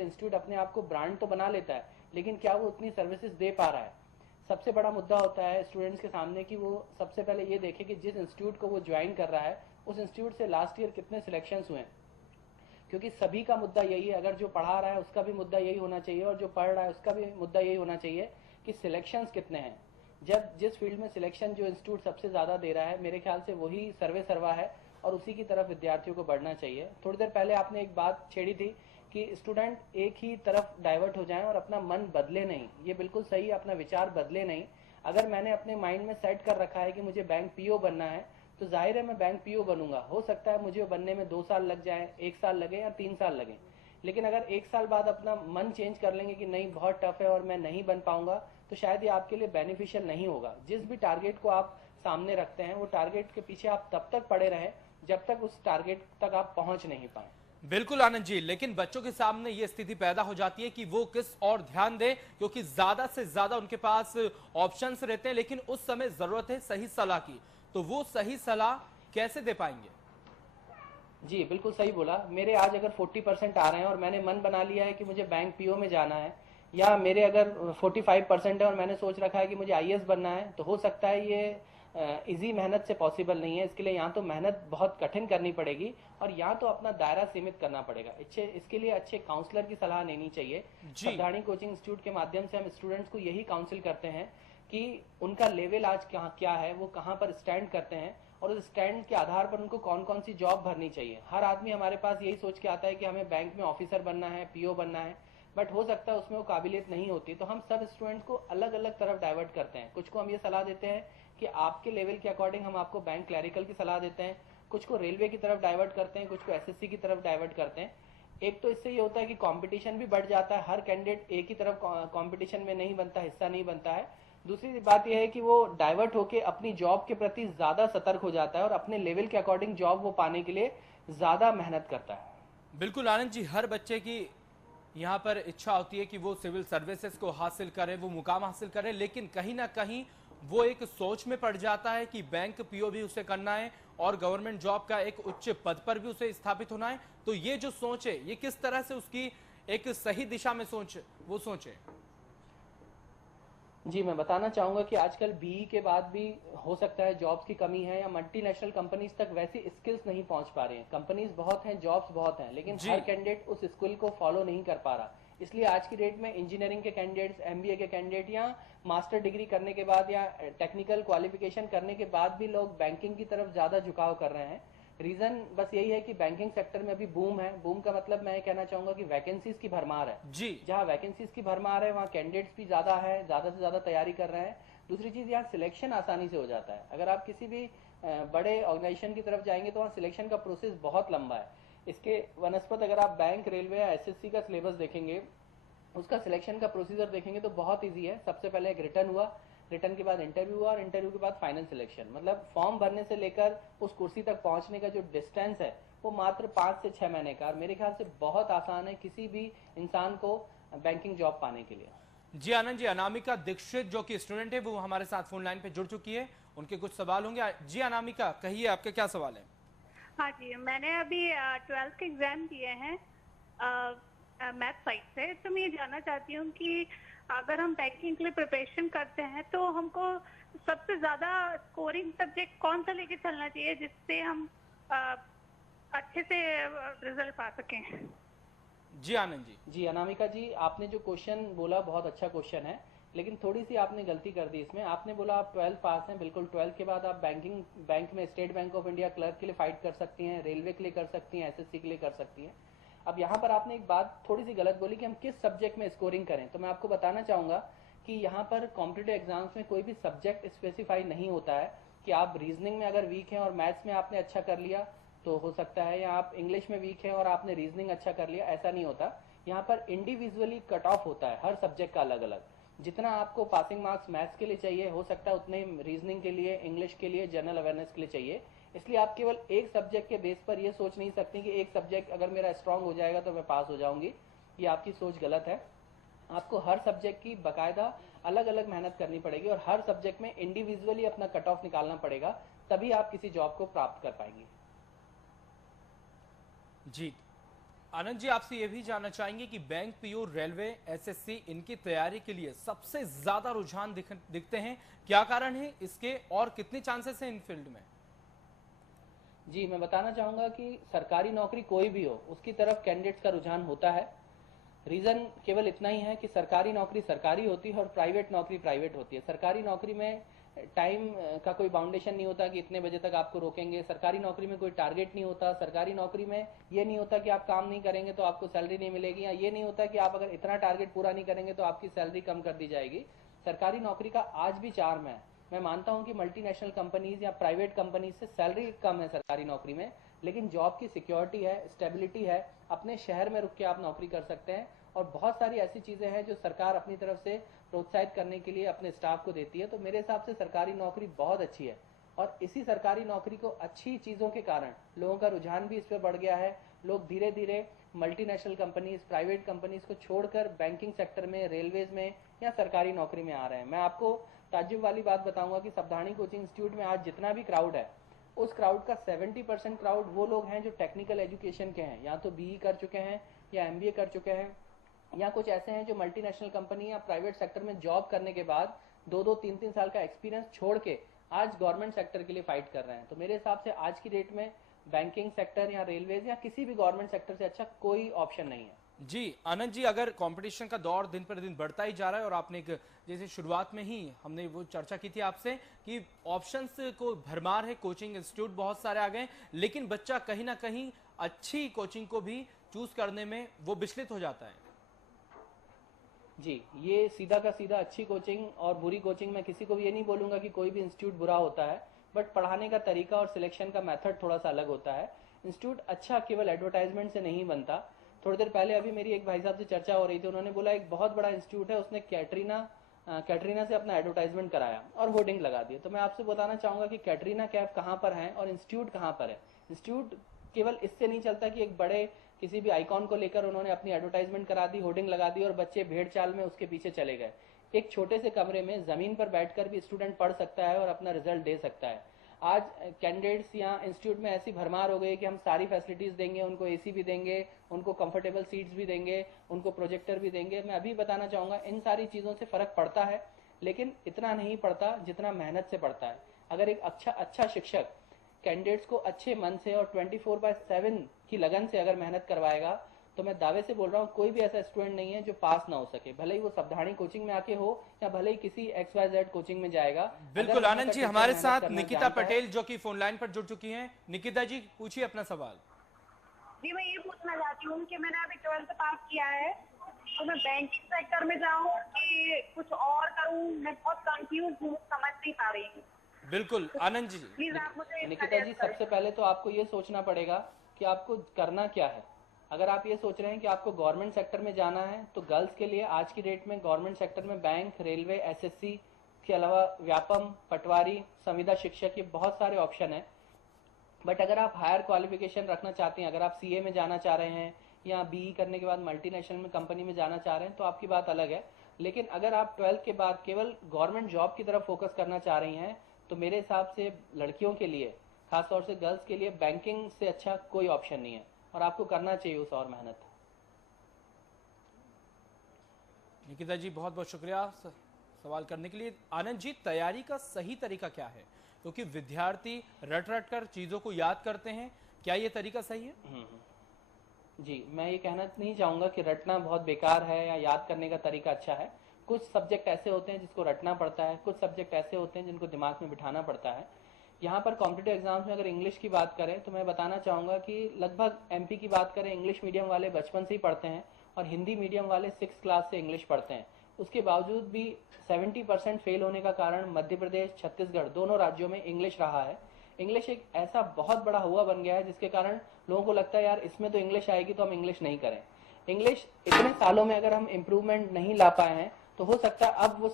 Institute अपने आप को ब्रांड तो बना लेता है, लेकिन क्या वो उतनी सर्विसेज दे पा रहा है? सबसे बड़ा मुद्दा होता है स्टूडेंट्स के सामने कि वो सबसे पहले ये देखे कि जिस इंस्टीट्यूट को वो ज्वाइन कर रहा है उस इंस्टीट्यूट से लास्ट ईयर कितने सिलेक्शंस हुए हैं। क्योंकि सभी का मुद्दा यही है, अगर जो पढ़ा रहा है उसका भी मुद्दा यही होना चाहिए और जो पढ़ रहा है उसका भी मुद्दा यही होना चाहिए कि सिलेक्शंस कितने हैं। जब जिस फील्ड में सिलेक्शन जो इंस्टीट्यूट सबसे ज़्यादा दे रहा है, मेरे ख्याल से वही सर्वे सर्वा है और उसी की तरफ विद्यार्थियों को बढ़ना चाहिए। थोड़ी देर पहले आपने एक बात छेड़ी थी कि स्टूडेंट एक ही तरफ डाइवर्ट हो जाएं और अपना मन बदले नहीं। ये बिल्कुल सही है, अपना विचार बदले नहीं। अगर मैंने अपने माइंड में सेट कर रखा है कि मुझे बैंक पीओ बनना है, तो जाहिर है मैं बैंक पीओ बनूंगा। हो सकता है मुझे बनने में 2 साल लग जाए, 1 साल लगे या 3 साल लगे, लेकिन अगर 1 साल बाद अपना मन चेंज कर लेंगे कि नहीं बहुत टफ है और मैं नहीं बन पाऊंगा, तो शायद ये आपके लिए बेनिफिशियल नहीं होगा। जिस भी टारगेट को आप सामने रखते हैं वो टारगेट के पीछे आप तब तक पड़े रहें जब तक उस टारगेट तक आप पहुंच नहीं पाए। बिल्कुल आनंद जी, लेकिन बच्चों के सामने यह स्थिति पैदा हो जाती है कि वो किस और ध्यान दें, क्योंकि ज्यादा से ज्यादा उनके पास ऑप्शंस रहते हैं, लेकिन उस समय जरूरत है सही सलाह की। तो वो सही सलाह कैसे दे पाएंगे? जी बिल्कुल सही बोला। मेरे आज अगर 40% आ रहे हैं और मैंने मन बना लिया है कि मुझे बैंक पीओ में जाना है, या मेरे अगर 45% है और मैंने सोच रखा है कि मुझे आईएएस बनना है, तो हो सकता है ये इजी मेहनत से पॉसिबल नहीं है। इसके लिए यहाँ तो मेहनत बहुत कठिन करनी पड़ेगी और यहाँ तो अपना दायरा सीमित करना पड़ेगा। इसके लिए अच्छे काउंसलर की सलाह लेनी चाहिए। सावधानी कोचिंग इंस्टीट्यूट के माध्यम से हम स्टूडेंट्स को यही काउंसिल करते हैं कि उनका लेवल आज क्या है, वो कहाँ पर स्टैंड करते हैं और उस स्टैंड के आधार पर उनको कौन कौन सी जॉब भरनी चाहिए। हर आदमी हमारे पास यही सोच के आता है कि हमें बैंक में ऑफिसर बनना है, पीओ बनना है, बट हो सकता है उसमें वो काबिलियत नहीं होती। तो हम सब स्टूडेंट्स को अलग अलग तरफ डाइवर्ट करते हैं। कुछ को हम ये सलाह देते हैं कि आपके लेवल के अकॉर्डिंग हम आपको बैंक क्लरिकल की सलाह देते हैं, कुछ को रेलवे की तरफ डाइवर्ट करते हैं, कुछ को एसएससी की तरफ डाइवर्ट करते हैं। एक तो इससे ये होता है कि कंपटीशन भी बढ़ जाता है, हर कैंडिडेट एक ही तरफ कंपटीशन में नहीं बनता, हिस्सा नहीं बनता है। दूसरी बात यह है कि वो डाइवर्ट होके अपनी जॉब के प्रति ज्यादा सतर्क हो जाता है और अपने लेवल के अकॉर्डिंग जॉब वो पाने के लिए ज्यादा मेहनत करता है। बिल्कुल आनंद जी, हर बच्चे की यहाँ पर इच्छा होती है कि वो सिविल सर्विसेज को हासिल करे, वो मुकाम हासिल करे, लेकिन कहीं ना कहीं वो एक सोच में पड़ जाता है कि बैंक पीओ भी उसे करना है और गवर्नमेंट जॉब का एक उच्च पद पर भी उसे स्थापित होना है। तो ये जो सोच है, ये किस तरह से उसकी एक सही दिशा में वो सोचे? जी मैं बताना चाहूंगा कि आजकल बीई के बाद भी हो सकता है जॉब्स की कमी है, या मल्टीनेशनल कंपनीज तक वैसी स्किल्स नहीं पहुंच पा रही हैं। कंपनीज बहुत हैं, जॉब्स बहुत हैं, लेकिन हर कैंडिडेट उस स्किल को फॉलो नहीं कर पा रहा। इसलिए आज की डेट में इंजीनियरिंग के कैंडिडेट्स, एमबीए के कैंडिडेट, या मास्टर डिग्री करने के बाद या टेक्निकल क्वालिफिकेशन करने के बाद भी लोग बैंकिंग की तरफ ज्यादा झुकाव कर रहे हैं। रीजन बस यही है कि बैंकिंग सेक्टर में अभी बूम है। बूम का मतलब मैं ये कहना चाहूंगा कि वैकेंसीज की भरमार है जी। जहां वैकेंसीज की भरमार है वहां कैंडिडेट्स भी ज्यादा है, ज्यादा से ज्यादा तैयारी कर रहे हैं। दूसरी चीज, यहाँ सिलेक्शन आसानी से हो जाता है। अगर आप किसी भी बड़े ऑर्गेनाइजेशन की तरफ जाएंगे तो वहाँ सिलेक्शन का प्रोसेस बहुत लंबा है। इसके वनस्पत अगर आप बैंक, रेलवे या एसएससी का सिलेबस देखेंगे, उसका सिलेक्शन का प्रोसीजर देखेंगे तो बहुत ईजी है। सबसे पहले एक रिटर्न हुआ, रिटर्न के बाद इंटरव्यू हुआ और इंटरव्यू के बाद फाइनल सिलेक्शन। मतलब फॉर्म भरने से लेकर उस कुर्सी तक पहुंचने का जो डिस्टेंस है वो मात्र 5 से 6 महीने का। मेरे ख्याल से बहुत आसान है किसी भी इंसान को बैंकिंग जॉब पाने के लिए। जी आनंद जी, अनामिका दीक्षित जो कि स्टूडेंट है वो हमारे साथ फोन लाइन पे जुड़ चुकी है, उनके कुछ सवाल होंगे। जी अनामिका, कहिए आपके क्या सवाल है? हाँ जी, मैंने अभी 12th के एग्जाम दिए हैं मैथ साइड से। तो मैं ये जानना चाहती हूँ कि अगर हम बैंकिंग के लिए प्रिपरेशन करते हैं तो हमको सबसे ज्यादा स्कोरिंग सब्जेक्ट कौन सा लेके चलना चाहिए जिससे हम अच्छे से रिजल्ट पा सकें? जी आनंद जी। जी अनामिका जी, आपने जो क्वेश्चन बोला बहुत अच्छा क्वेश्चन है, लेकिन थोड़ी सी आपने गलती कर दी इसमें। आपने बोला आप 12th पास हैं, बिल्कुल 12th के बाद आप बैंक में state bank of India clerk के लिए फाइट कर सकती हैं, रेलवे के लिए कर सकती हैं, एसएससी के लिए कर सकती हैं। अब यहाँ पर आपने एक बात थोड़ी सी गलत बोली कि हम किस सब्जेक्ट में स्कोरिंग करें। तो मैं आपको बताना चाहूंगा कि यहाँ पर कॉम्पिटिटिव एग्जाम्स में कोई भी सब्जेक्ट स्पेसिफाई नहीं होता है कि आप रीजनिंग में अगर वीक हैं और मैथ्स में आपने अच्छा कर लिया तो हो सकता है, या आप इंग्लिश में वीक हैं और आपने रीजनिंग अच्छा कर लिया, ऐसा नहीं होता। यहाँ पर इंडिविजुअली कट ऑफ होता है हर सब्जेक्ट का अलग अलग। जितना आपको पासिंग मार्क्स मैथ्स के लिए चाहिए, हो सकता है उतने ही रीजनिंग के लिए, इंग्लिश के लिए, जनरल अवेयरनेस के लिए चाहिए। इसलिए आप केवल एक सब्जेक्ट के बेस पर ये सोच नहीं सकते कि एक सब्जेक्ट अगर मेरा स्ट्रांग हो जाएगा तो मैं पास हो जाऊंगी। ये आपकी सोच गलत है। आपको हर सब्जेक्ट की बकायदा अलग अलग मेहनत करनी पड़ेगी और हर सब्जेक्ट में इंडिविजुअली अपना कट ऑफ निकालना पड़ेगा, तभी आप किसी जॉब को प्राप्त कर पाएंगे। जी आनंद जी, आपसे ये भी जानना चाहेंगे कि बैंक पीओ, रेलवे, एसएससी, इनकी तैयारी के लिए सबसे ज्यादा रुझान दिखते हैं, क्या कारण है इसके और कितने चांसेस हैं इन फील्ड में? जी, मैं बताना चाहूंगा कि सरकारी नौकरी कोई भी हो, उसकी तरफ कैंडिडेट्स का रुझान होता है। रीजन केवल इतना ही है कि सरकारी नौकरी सरकारी होती है और प्राइवेट नौकरी प्राइवेट होती है। सरकारी नौकरी में टाइम का कोई बाउंडेशन नहीं होता कि इतने बजे तक आपको रोकेंगे। सरकारी नौकरी में कोई टारगेट नहीं होता। सरकारी नौकरी में ये नहीं होता कि आप काम नहीं करेंगे तो आपको सैलरी नहीं मिलेगी, या ये नहीं होता कि आप अगर इतना टारगेट पूरा नहीं करेंगे तो आपकी सैलरी कम कर दी जाएगी। सरकारी नौकरी का आज भी चार्म है। मैं मानता हूं कि मल्टीनेशनल कंपनीज या प्राइवेट कंपनीज से सैलरी कम है सरकारी नौकरी में, लेकिन जॉब की सिक्योरिटी है, स्टेबिलिटी है, अपने शहर में रुक के आप नौकरी कर सकते हैं, और बहुत सारी ऐसी चीजें हैं जो सरकार अपनी तरफ से प्रोत्साहित करने के लिए अपने स्टाफ को देती है। तो मेरे हिसाब से सरकारी नौकरी बहुत अच्छी है, और इसी सरकारी नौकरी को अच्छी चीजों के कारण लोगों का रुझान भी इस पर बढ़ गया है। लोग धीरे धीरे मल्टीनेशनल कंपनीज, प्राइवेट कंपनीज को छोड़कर बैंकिंग सेक्टर में, रेलवेज में या सरकारी नौकरी में आ रहे हैं। मैं आपको ताज्जुब वाली बात बताऊंगा कि सावधानी कोचिंग इंस्टीट्यूट में आज जितना भी क्राउड है, उस क्राउड का 70% क्राउड वो लोग हैं जो टेक्निकल एजुकेशन के हैं, या तो बीई कर चुके हैं या एमबीए कर चुके हैं, या कुछ ऐसे हैं जो मल्टीनेशनल कंपनी या प्राइवेट सेक्टर में जॉब करने के बाद 2-2, 3-3 साल का एक्सपीरियंस छोड़ के आज गवर्नमेंट सेक्टर के लिए फाइट कर रहे हैं। तो मेरे हिसाब से आज की डेट में बैंकिंग सेक्टर या रेलवेज या किसी भी गवर्नमेंट सेक्टर से अच्छा कोई ऑप्शन नहीं है। जी आनंद जी, अगर कंपटीशन का दौर दिन पर दिन बढ़ता ही जा रहा है, और आपने एक जैसे शुरुआत में ही हमने वो चर्चा की थी आपसे कि ऑप्शंस को भरमार है, कोचिंग इंस्टीट्यूट बहुत सारे आ गए, लेकिन बच्चा कहीं ना कहीं अच्छी कोचिंग को भी चूज करने में वो विचलित हो जाता है। जी, ये सीधा का सीधा अच्छी कोचिंग और बुरी कोचिंग, मैं किसी को भी ये नहीं बोलूंगा कि कोई भी इंस्टीट्यूट बुरा होता है, बट पढ़ाने का तरीका और सिलेक्शन का मेथड थोड़ा सा अलग होता है। इंस्टीट्यूट अच्छा केवल एडवर्टाइजमेंट से नहीं बनता। थोड़ी देर पहले अभी मेरी एक भाई साहब से चर्चा हो रही थी, उन्होंने बोला एक बहुत बड़ा इंस्टीट्यूट है, उसने कैटरीना से अपना एडवर्टाइजमेंट कराया और होर्डिंग लगा दिया। तो मैं आपसे बताना चाहूंगा कि कैटरीना कैफ कहाँ पर है और इंस्टीट्यूट कहाँ पर है। इंस्टीट्यूट केवल इससे नहीं चलता कि एक बड़े किसी भी आइकॉन को लेकर उन्होंने अपनी एडवर्टाइजमेंट करा दी, होर्डिंग लगा दी और बच्चे भेड़ चाल में उसके पीछे चले गए। एक छोटे से कमरे में जमीन पर बैठकर भी स्टूडेंट पढ़ सकता है और अपना रिजल्ट दे सकता है। आज कैंडिडेट्स या इंस्टीट्यूट में ऐसी भरमार हो गई कि हम सारी फैसिलिटीज देंगे, उनको एसी भी देंगे, उनको कंफर्टेबल सीट्स भी देंगे, उनको प्रोजेक्टर भी देंगे। मैं अभी बताना चाहूंगा इन सारी चीजों से फर्क पड़ता है, लेकिन इतना नहीं पड़ता जितना मेहनत से पड़ता है। अगर एक अच्छा शिक्षक कैंडिडेट्स को अच्छे मन से और 24/7 की लगन से अगर मेहनत करवाएगा, तो मैं दावे से बोल रहा हूँ कोई भी ऐसा स्टूडेंट नहीं है जो पास ना हो सके, भले ही वो सावधानी कोचिंग में आके हो या भले ही किसी XYZ कोचिंग में जाएगा। बिल्कुल आनंद जी, हमारे साथ निकिता पटेल जो कि फोन लाइन पर जुड़ चुकी हैं। निकिता जी, पूछिए अपना सवाल। जी, मैं ये पूछना चाहती हूँ कि मैंने अभी 12th पास किया है, तो मैं बैंकिंग सेक्टर में जाऊँ कि कुछ और करूँ? मैं बहुत कंफ्यूज हूँ, समझ नहीं पा रही हूँ। बिल्कुल आनंद जी, प्लीज आप मुझे निकिता जी, सबसे पहले तो आपको ये सोचना पड़ेगा कि आपको करना क्या है। अगर आप ये सोच रहे हैं कि आपको गवर्नमेंट सेक्टर में जाना है, तो गर्ल्स के लिए आज की डेट में गवर्नमेंट सेक्टर में बैंक, रेलवे, एसएससी के अलावा व्यापम, पटवारी, संविदा शिक्षक, ये बहुत सारे ऑप्शन है। बट अगर आप हायर क्वालिफिकेशन रखना चाहते हैं, अगर आप सीए में जाना चाह रहे हैं या बीई करने के बाद मल्टीनेशनल में कंपनी में जाना चाह रहे हैं, तो आपकी बात अलग है। लेकिन अगर आप 12th के बाद केवल गवर्नमेंट जॉब की तरफ फोकस करना चाह रही हैं, तो मेरे हिसाब से लड़कियों के लिए, खासतौर से गर्ल्स के लिए, बैंकिंग से अच्छा कोई ऑप्शन नहीं है, और आपको करना चाहिए उस और मेहनत। निकिता जी बहुत बहुत शुक्रिया सवाल करने के लिए। आनंद जी, तैयारी का सही तरीका क्या है? क्योंकि विद्यार्थी रट कर चीजों को याद करते हैं, क्या ये तरीका सही है? जी, मैं ये कहना नहीं चाहूंगा कि रटना बहुत बेकार है या याद करने का तरीका अच्छा है। कुछ सब्जेक्ट ऐसे होते हैं जिसको रटना पड़ता है, कुछ सब्जेक्ट ऐसे होते हैं जिनको दिमाग में बिठाना पड़ता है। यहाँ पर कॉम्पिटिटिव एग्जाम्स में अगर इंग्लिश की बात करें, तो मैं बताना चाहूंगा कि लगभग एमपी की बात करें, इंग्लिश मीडियम वाले बचपन से ही पढ़ते हैं और हिंदी मीडियम वाले 6th क्लास से इंग्लिश पढ़ते हैं। उसके बावजूद भी 70% फेल होने का कारण मध्य प्रदेश, छत्तीसगढ़ दोनों राज्यों में इंग्लिश रहा है। इंग्लिश एक ऐसा बहुत बड़ा हुआ बन गया है जिसके कारण लोगों को लगता है यार इसमें तो इंग्लिश आएगी तो हम इंग्लिश नहीं करें। इंग्लिश इतने सालों में अगर हम इम्प्रूवमेंट नहीं ला पाए हैं, तो हो सकता है अब वो